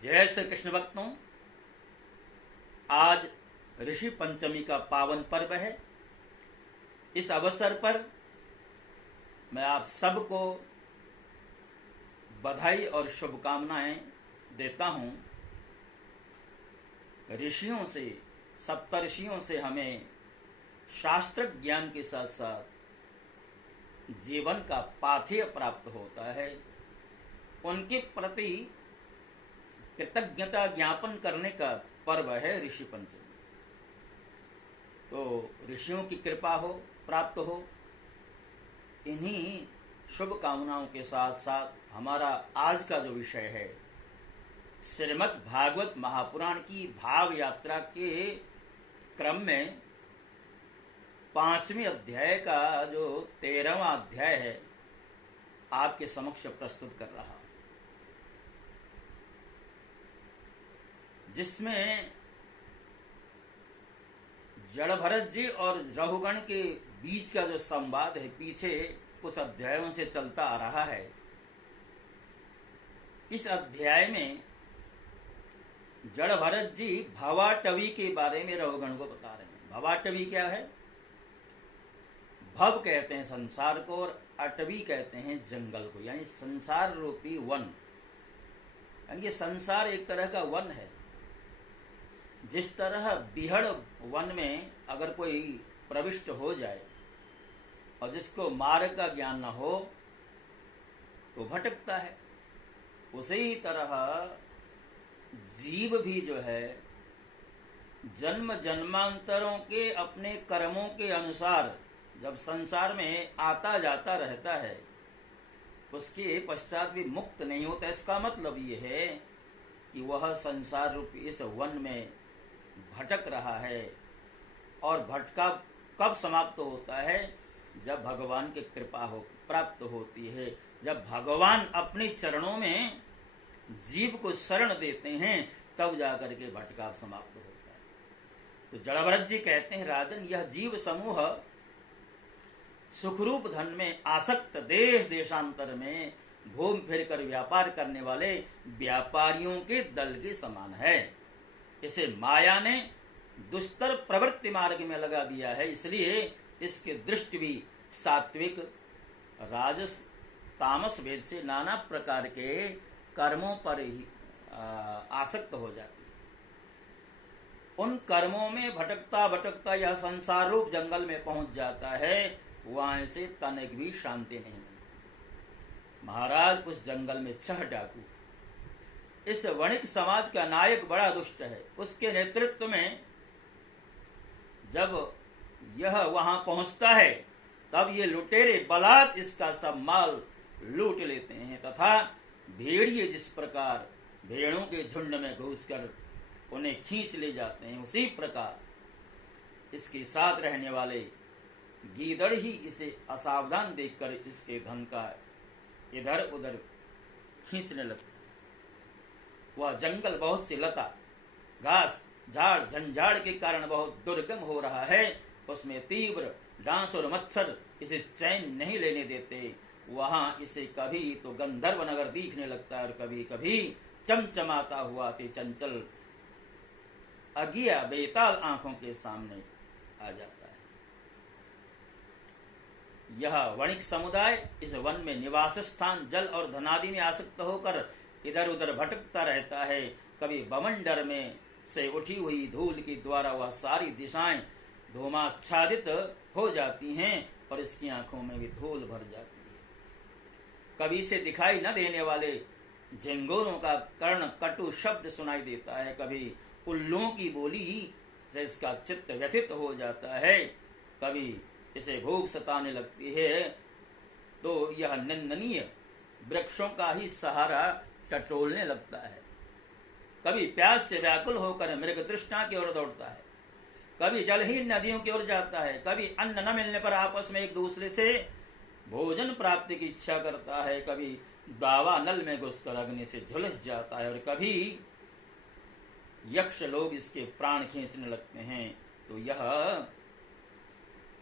जय श्री कृष्ण भक्तों। आज ऋषि पंचमी का पावन पर्व है। इस अवसर पर मैं आप सबको बधाई और शुभकामनाएं देता हूं। ऋषियों से, सप्तऋषियों से हमें शास्त्र ज्ञान के साथ साथ जीवन का पाथेय प्राप्त होता है। उनके प्रति कृतज्ञता ज्ञापन करने का पर्व है ऋषि पंचमी। तो ऋषियों की कृपा हो, प्राप्त हो। इन्हीं शुभ कामनाओं के साथ साथ हमारा आज का जो विषय है, श्रीमद् भागवत महापुराण की भाव यात्रा के क्रम में 5वें अध्याय का जो 13वां अध्याय है, आपके समक्ष प्रस्तुत कर रहा, जिसमें जड़भरत जी और रघुगण के बीच का जो संवाद है, पीछे कुछ अध्यायों से चलता आ रहा है। इस अध्याय में जड़भरत जी भवाटवी के बारे में रघुगण को बता रहे हैं। भवाटवी क्या है? भव कहते हैं संसार को और अटवी कहते हैं जंगल को, यानी संसार रूपी वन। यानी ये संसार एक तरह का वन है। जिस तरह बिहड़ वन में अगर कोई प्रविष्ट हो जाए और जिसको मार्ग का ज्ञान न हो तो भटकता है, उसी तरह जीव भी जो है जन्म जन्मांतरों के अपने कर्मों के अनुसार जब संसार में आता जाता रहता है, उसके पश्चात भी मुक्त नहीं होता। इसका मतलब ये है कि वह संसार रूपी इस वन में भटक रहा है। और भटका कब समाप्त होता है? जब भगवान की कृपा हो प्राप्त होती है, जब भगवान अपने चरणों में जीव को शरण देते हैं, तब जाकर के भटकाव समाप्त होता है। तो जड़भरत जी कहते हैं, राजन, यह जीव समूह सुखरूप धन में आसक्त देश देशांतर में घूम फिर कर व्यापार करने वाले व्यापारियों के दल के समान है। इसे माया ने दुष्टर प्रवृत्ति मार्ग में लगा दिया है, इसलिए इसकी दृष्टि भी सात्विक, राजस, तामस भेद से नाना प्रकार के कर्मों पर ही आसक्त हो जाती है। उन कर्मों में भटकता भटकता यह संसार रूप जंगल में पहुंच जाता है। वहां से तनिक भी शांति नहीं मिलती। महाराज, उस जंगल में 6 डाकू, इस वणिक समाज का नायक बड़ा दुष्ट है, उसके नेतृत्व में जब यह वहां पहुंचता है, तब ये लुटेरे बलात् इसका सब माल लूट लेते हैं तथा भेड़िए जिस प्रकार भेड़ों के झुंड में घुसकर उन्हें खींच ले जाते हैं, उसी प्रकार इसके साथ रहने वाले गीदड़ ही इसे असावधान देखकर इसके धन का इधर उधर खींचने लगते। वह जंगल बहुत सी लता, घास, झाड़ झंझाड़ के कारण बहुत दुर्गम हो रहा है। उसमें तीव्र डांस और मच्छर इसे चैन नहीं लेने देते। वहां इसे कभी तो गंधर्व नगर दिखने लगता है और कभी कभी चमचमाता हुआ ते चंचल अगिया बेताल आंखों के सामने आ जाता है। यह वणिक समुदाय इस वन में निवास स्थान, जल और धनादि में आसक्त होकर इधर उधर भटकता रहता है। कभी बवंडर में से उठी हुई धूल के द्वारा वह सारी दिशाएं धूमाच्छादित हो जाती हैं और इसकी आंखों में भी धूल भर जाती है। कभी से दिखाई न देने वाले झिंगोरों का कर्ण कटु शब्द सुनाई देता है। कभी उल्लुओं की बोली से इसका चित्त व्यथित हो जाता है। कभी इसे भूख सताने लगती है तो यह निंदनीय वृक्षों का ही सहारा टटोलने लगता है। कभी प्यास से व्याकुल होकर मृग तृष्णा की ओर दौड़ता है। कभी जलहीन नदियों की ओर जाता है। कभी अन्न न मिलने पर आपस में एक दूसरे से भोजन प्राप्ति की इच्छा करता है। कभी दावा नल में घुसकर अग्नि से झुलस जाता है और कभी यक्ष लोग इसके प्राण खींचने लगते हैं तो यह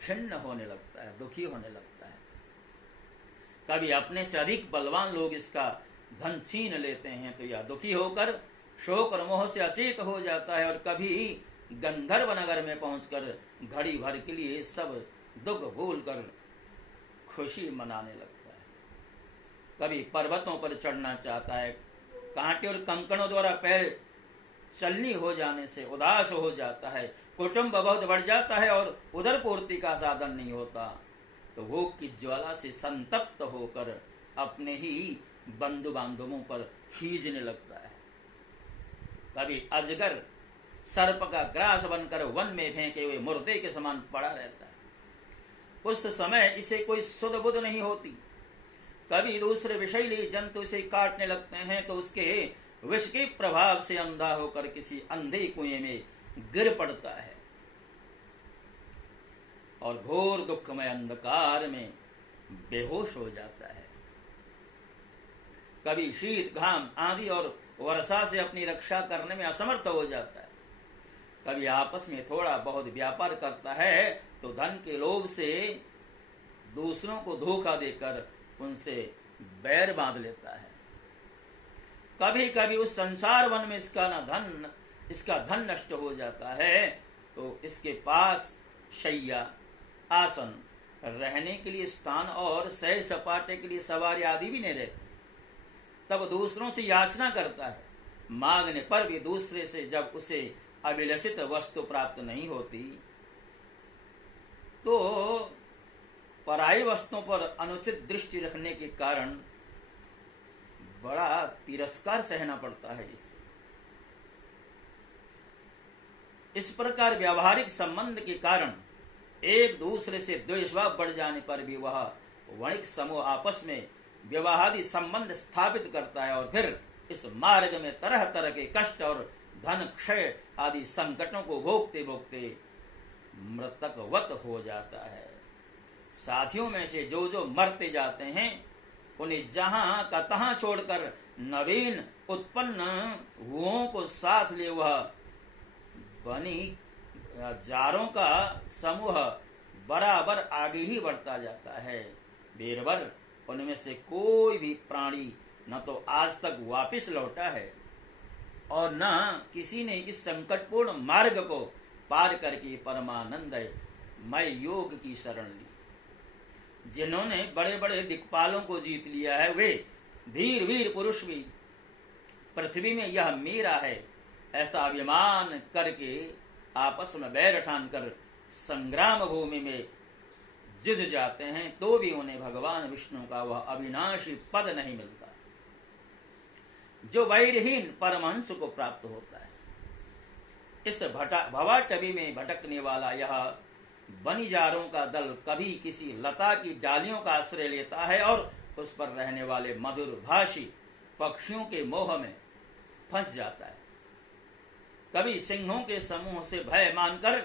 खिन्न होने लगता है, दुखी होने लगता है। कभी अपने से अधिक बलवान लोग इसका धन छीन लेते हैं तो यह दुखी होकर शोक और मोह से अचेत हो जाता है और कभी गंधर्व नगर में पहुंचकर घड़ी भर के लिए सब दुख भूलकर खुशी मनाने लगता है। कभी पर्वतों पर चढ़ना चाहता है, कांटे और कंकड़ों द्वारा पैर चलनी हो जाने से उदास हो जाता है। कुटुंब बहुत बढ़ जाता है और उदर पूर्ति का साधन नहीं होता तो भूख की ज्वाला से संतप्त होकर अपने ही बंधु बांधवों पर खींचने लगता है। कभी अजगर सर्प का ग्रास बनकर वन में फेंके हुए मुर्दे के समान पड़ा रहता है। उस समय इसे कोई सुध बुध नहीं होती। कभी दूसरे विषैली जंतु इसे काटने लगते हैं तो उसके विष के प्रभाव से अंधा होकर किसी अंधे कुएं में गिर पड़ता है और घोर दुखमय अंधकार में बेहोश हो जाता है। कभी शीत घाम आंधी और वर्षा से अपनी रक्षा करने में असमर्थ हो जाता है। कभी आपस में थोड़ा बहुत व्यापार करता है तो धन के लोभ से दूसरों को धोखा देकर उनसे बैर बांध लेता है। कभी कभी उस संसार वन में इसका धन नष्ट हो जाता है तो इसके पास शैया, आसन, रहने के लिए स्थान और सैर सपाटे के लिए सवारी आदि भी नहीं रहते। तब दूसरों से याचना करता है। मांगने पर भी दूसरे से जब उसे अभिलषित वस्तु प्राप्त नहीं होती तो पराई वस्तुओं पर अनुचित दृष्टि रखने के कारण बड़ा तिरस्कार सहना पड़ता है इसे। इस प्रकार व्यावहारिक संबंध के कारण एक दूसरे से द्वेषभाव बढ़ जाने पर भी वह वणिक समूह आपस में विवाहादि संबंध स्थापित करता है और फिर इस मार्ग में तरह तरह के कष्ट और धन क्षय आदि संकटों को भोगते भोगते मृतकवत हो जाता है। साथियों में से जो मरते जाते हैं उन्हें जहां का तहां छोड़कर नवीन उत्पन्न हुओं को साथ ले वह बनी जारों का समूह बराबर आगे ही बढ़ता जाता है। बीरबल उनमें से कोई भी प्राणी न तो आज तक वापस लौटा है और न किसी ने इस संकटपूर्ण मार्ग को पार करके परमानंद मय योग की शरण ली। जिन्होंने बड़े बड़े दिक्पालों को जीत लिया है वे धीर वीर पुरुष भी पृथ्वी में यह मेरा है ऐसा अभिमान करके आपस में बैर ठान कर संग्राम भूमि में जुझ जाते हैं तो भी उन्हें भगवान विष्णु का वह अविनाशी पद नहीं मिलता जो वैरहीन परमहंस को प्राप्त होता है। इस भवाटवी में भटकने वाला यह बनिजारों का दल कभी किसी लता की डालियों का आश्रय लेता है और उस पर रहने वाले मधुर भाषी पक्षियों के मोह में फंस जाता है। कभी सिंहों के समूह से भय मानकर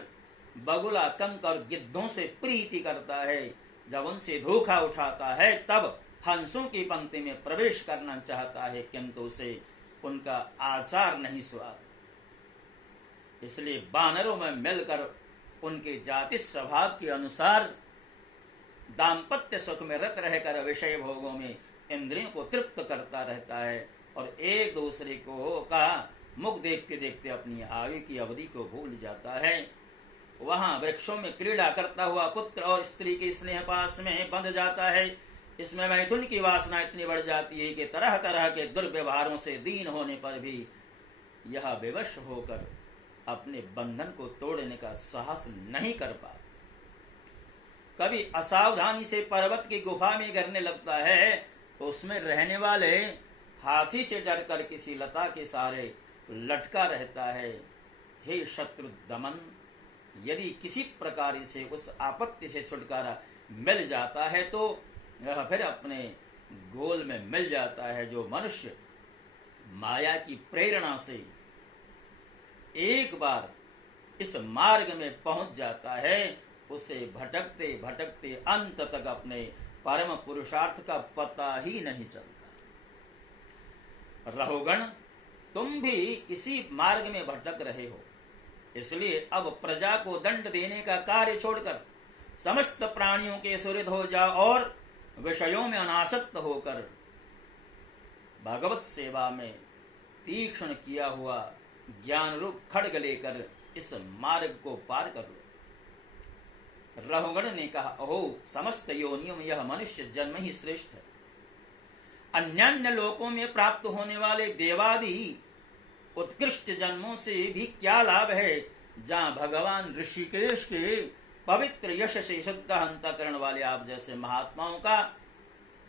बगुला, कंक और गिद्धों से प्रीति करता है। जब उनसे धोखा उठाता है तब हंसों की पंक्ति में प्रवेश करना चाहता है किंतु उसे उनका आचार नहीं स्वाद। इसलिए बानरों में मिलकर उनके जाति स्वभाव के अनुसार दाम्पत्य सुख में रत रहकर विषय भोगों में इंद्रियों को तृप्त करता रहता है और एक दूसरे को का मुख देखते देखते अपनी आयु की अवधि को भूल जाता है। वहां वृक्षों में क्रीड़ा करता हुआ पुत्र और स्त्री के स्नेह पास में बंध जाता है। इसमें मैथुन की वासना इतनी बढ़ जाती है कि तरह तरह के दुर्व्यवहारों से दीन होने पर भी यह विवश होकर अपने बंधन को तोड़ने का साहस नहीं कर पाता। कभी असावधानी से पर्वत की गुफा में गिरने लगता है तो उसमें रहने वाले हाथी से डरकर किसी लता के सहारे लटका रहता है। हे शत्रु दमन, यदि किसी प्रकार से उस आपत्ति से छुटकारा मिल जाता है तो यह फिर अपने गोल में मिल जाता है। जो मनुष्य माया की प्रेरणा से एक बार इस मार्ग में पहुंच जाता है उसे भटकते भटकते अंत तक अपने परम पुरुषार्थ का पता ही नहीं चलता। रहोगण, तुम भी इसी मार्ग में भटक रहे हो, इसलिए अब प्रजा को दंड देने का कार्य छोड़कर समस्त प्राणियों के सुहृद हो जाओ और विषयों में अनासक्त होकर भगवत सेवा में तीक्ष्ण किया हुआ ज्ञान रूप खड्ग लेकर इस मार्ग को पार कर लो। रहुगण ने कहा, ओहो, समस्त योनियों में यह मनुष्य जन्म ही श्रेष्ठ है। अन्यान्य लोकों में प्राप्त होने वाले देवादि उत्कृष्ट जन्मों से भी क्या लाभ है, जहां भगवान ऋषिकेश के पवित्र यश से शुद्ध अंतःकरण वाले आप जैसे महात्माओं का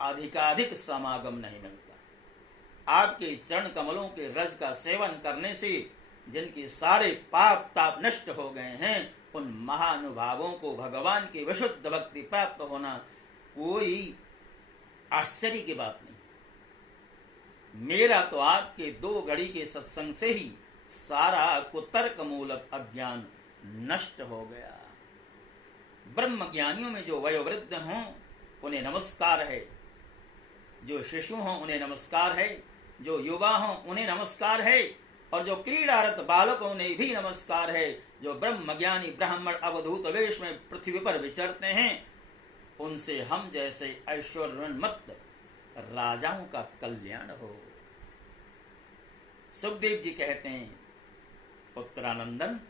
अधिकाधिक समागम नहीं मिलता। आपके चरण कमलों के रज का सेवन करने से जिनके सारे पाप ताप नष्ट हो गए हैं, उन महानुभावों को भगवान की विशुद्ध भक्ति प्राप्त होना कोई आश्चर्य की बात नहीं। मेरा तो आपके 2 घड़ी के सत्संग से ही सारा कुतर्क मूलक अज्ञान नष्ट हो गया। ब्रह्म ज्ञानियों में जो वयोवृद्ध हों उन्हें नमस्कार है, जो शिशु हों उन्हें नमस्कार है, जो युवा हों उन्हें नमस्कार है, और जो क्रीड़ारत बालकों ने भी नमस्कार है। जो ब्रह्म ज्ञानी ब्राह्मण अवधूत वेश में पृथ्वी पर विचरते हैं, उनसे हम जैसे ऐश्वर्योन्मत्त राजाओं का कल्याण हो। सुखदेव जी कहते हैं, उत्तरानंदन,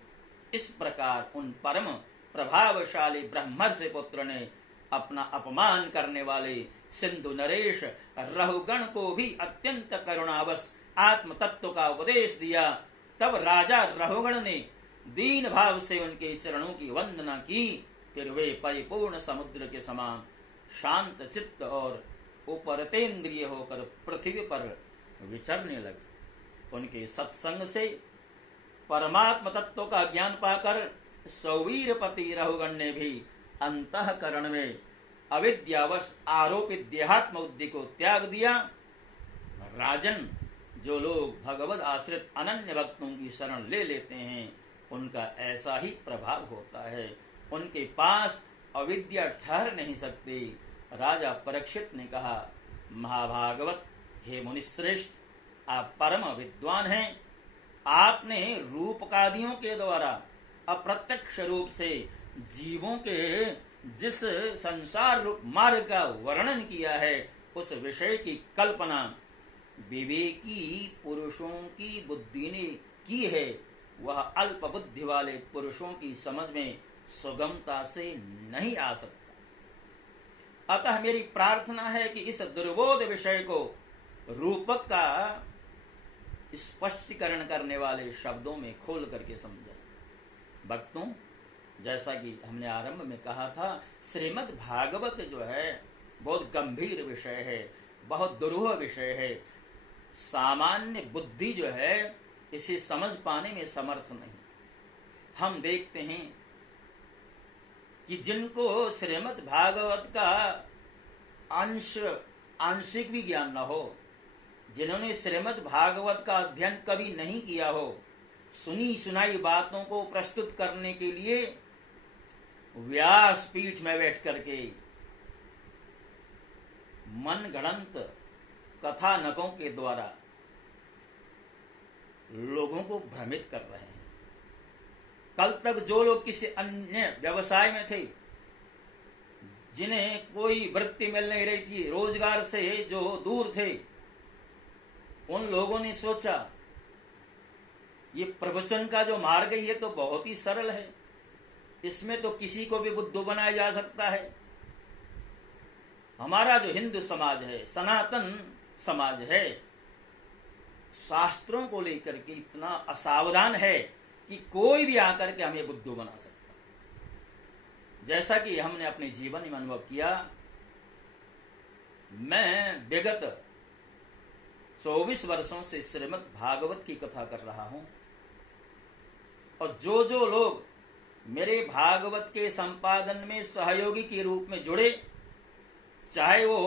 इस प्रकार उन परम प्रभावशाली ब्रह्मर्षि पुत्र ने अपना अपमान करने वाले सिंधु नरेश रहुगण को भी अत्यंत करुणावश आत्म तत्व का उपदेश दिया। तब राजा रहुगण ने दीन भाव से उनके चरणों की वंदना की। फिर वे परिपूर्ण समुद्र के समान शांत चित्त और उपरतेंद्रिय होकर पृथ्वी पर विचरने लगे। उनके सत्संग से परमात्म तत्व का ज्ञान पाकर सौवीरपति रहुगण ने भी अंतःकरण में अविद्यावश आरोपित देहात्म बुद्धि को त्याग दिया। राजन, जो लोग भगवत आश्रित अनन्य भक्तों की शरण ले लेते हैं, उनका ऐसा ही प्रभाव होता है। उनके पास अविद्या ठहर नहीं सकती। राजा परीक्षित ने कहा, महाभागवत, हे मुनिश्रेष्ठ, आप परम विद्वान हैं। आपने रूपकादियों के द्वारा अप्रत्यक्ष रूप से जीवों के जिस संसार रूप मार्ग का वर्णन किया है, उस विषय की कल्पना विवेकी पुरुषों की बुद्धि ने की है। वह अल्प बुद्धि वाले पुरुषों की समझ में सुगमता से नहीं आ सकता। अतः मेरी प्रार्थना है कि इस दुर्बोध विषय को रूपक का स्पष्टीकरण करने वाले शब्दों में खोल करके समझें। भक्तों, जैसा कि हमने आरंभ में कहा था, श्रीमद् भागवत जो है बहुत गंभीर विषय है, बहुत दुरूह विषय है। सामान्य बुद्धि जो है इसे समझ पाने में समर्थ नहीं। हम देखते हैं कि जिनको श्रीमद् भागवत का आंशिक भी ज्ञान न हो, जिन्होंने श्रीमद् भागवत का अध्ययन कभी नहीं किया हो, सुनी सुनाई बातों को प्रस्तुत करने के लिए व्यास पीठ में बैठ करके मन गणंत कथानकों के द्वारा लोगों को भ्रमित कर रहे हैं। कल तक जो लोग किसी अन्य व्यवसाय में थे, जिन्हें कोई वृत्ति मिल नहीं रही थी, रोजगार से जो दूर थे, उन लोगों ने सोचा ये प्रवचन का जो मार्ग है ये तो बहुत ही सरल है, इसमें तो किसी को भी बुद्धू बनाया जा सकता है। हमारा जो हिंदू समाज है, सनातन समाज है, शास्त्रों को लेकर के इतना असावधान है कि कोई भी आकर के हमें बुद्धू बना सकता। जैसा कि हमने अपने जीवन में अनुभव किया, मैं विगत 24 वर्षों से श्रीमद् भागवत की कथा कर रहा हूं, और जो जो लोग मेरे भागवत के संपादन में सहयोगी के रूप में जुड़े, चाहे वो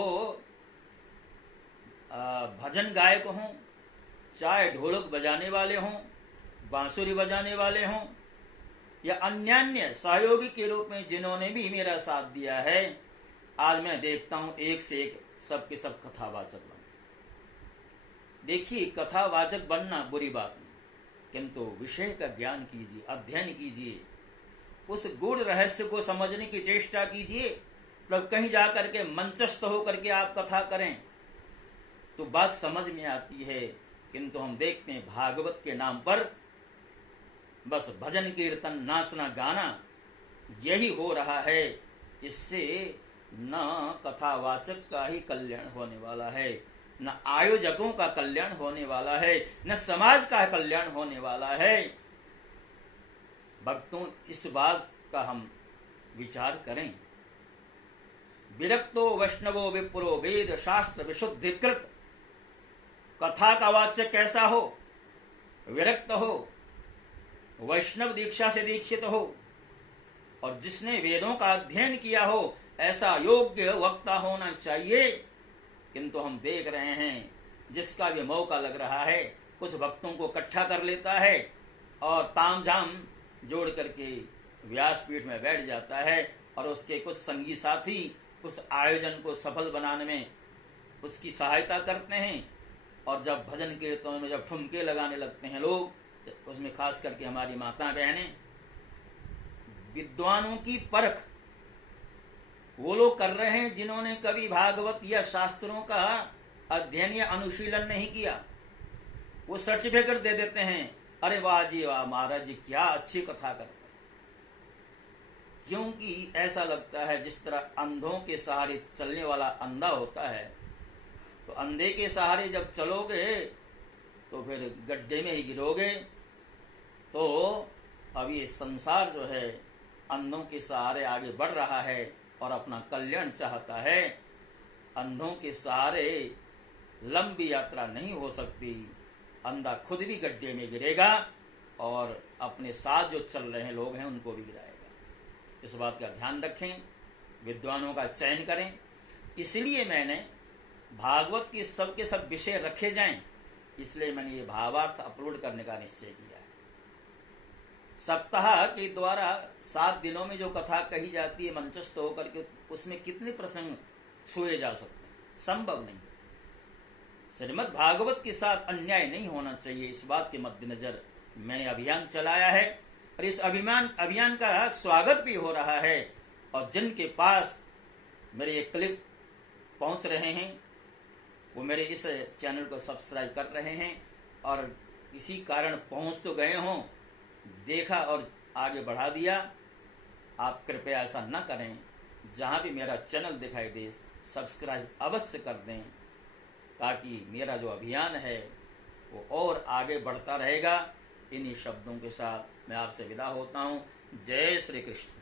भजन गायक हों, चाहे ढोलक बजाने वाले हों, बांसुरी बजाने वाले हों, या अन्य सहयोगी के रूप में जिन्होंने भी मेरा साथ दिया है, आज मैं देखता हूं एक से एक सब के सब कथावाचक बन। देखिए, कथावाचक बनना बुरी बात नहीं, किंतु विषय का ज्ञान कीजिए, अध्ययन कीजिए, उस गूढ़ रहस्य को समझने की चेष्टा कीजिए। तब कहीं जाकर के मंचस्थ होकर के आप कथा करें तो बात समझ में आती है किंतु हम देखते हैं भागवत के नाम पर बस भजन कीर्तन नाचना गाना यही हो रहा है। इससे न कथावाचक का ही कल्याण होने वाला है, न आयोजकों का कल्याण होने वाला है, न समाज का कल्याण होने वाला है। भक्तों, इस बात का हम विचार करें। विरक्तो वैष्णवो विप्रो वेद शास्त्र विशुद्धिकृत, कथा का वाचक कैसा हो? विरक्त हो, वैष्णव दीक्षा से दीक्षित हो, और जिसने वेदों का अध्ययन किया हो, ऐसा योग्य वक्ता होना चाहिए। किंतु हम देख रहे हैं जिसका भी मौका लग रहा है कुछ भक्तों को इकट्ठा कर लेता है और तामझाम जोड़ करके व्यासपीठ में बैठ जाता है, और उसके कुछ संगी साथी उस आयोजन को सफल बनाने में उसकी सहायता करते हैं। और जब भजन कीर्तनों में जब ठुमके लगाने लगते हैं लोग, उसमें खास करके हमारी माता बहनें, विद्वानों की परख वो लोग कर रहे हैं जिन्होंने कभी भागवत या शास्त्रों का अध्ययन या अनुशीलन नहीं किया। वो सर्टिफिकेट दे देते हैं, अरे वाह जी वाह, महाराज जी क्या अच्छी कथा करते हैं। क्योंकि ऐसा लगता है जिस तरह अंधों के सहारे चलने वाला अंधा होता है, तो अंधे के सहारे जब चलोगे तो फिर गड्ढे में ही गिरोगे। तो अब ये संसार जो है अंधों के सहारे आगे बढ़ रहा है और अपना कल्याण चाहता है। अंधों के सहारे लंबी यात्रा नहीं हो सकती, अंधा खुद भी गड्ढे में गिरेगा और अपने साथ जो चल रहे लोग हैं उनको भी गिराएगा। इस बात का ध्यान रखें, विद्वानों का चयन करें। इसलिए मैंने भागवत की सब के सब विषय रखे जाएं, इसलिए मैंने ये भावार्थ अपलोड करने का निश्चय किया है। सप्ताह के द्वारा 7 दिनों में जो कथा कही जाती है मंचस्थ होकर के, उसमें कितने प्रसंग छुए जा सकते हैं? संभव नहीं। श्रीमद् भागवत के साथ अन्याय नहीं होना चाहिए, इस बात के मद्देनजर मैंने अभियान चलाया है, और इस अभियान का स्वागत भी हो रहा है। और जिनके पास मेरे ये क्लिप पहुंच रहे हैं वो मेरे इस चैनल को सब्सक्राइब कर रहे हैं, और किसी कारण पहुंच तो गए हों, देखा और आगे बढ़ा दिया। आप कृपया ऐसा न करें। जहां भी मेरा चैनल दिखाई दे सब्सक्राइब अवश्य कर दें, ताकि मेरा जो अभियान है वो और आगे बढ़ता रहेगा। इन्हीं शब्दों के साथ मैं आपसे विदा होता हूँ। जय श्री कृष्ण।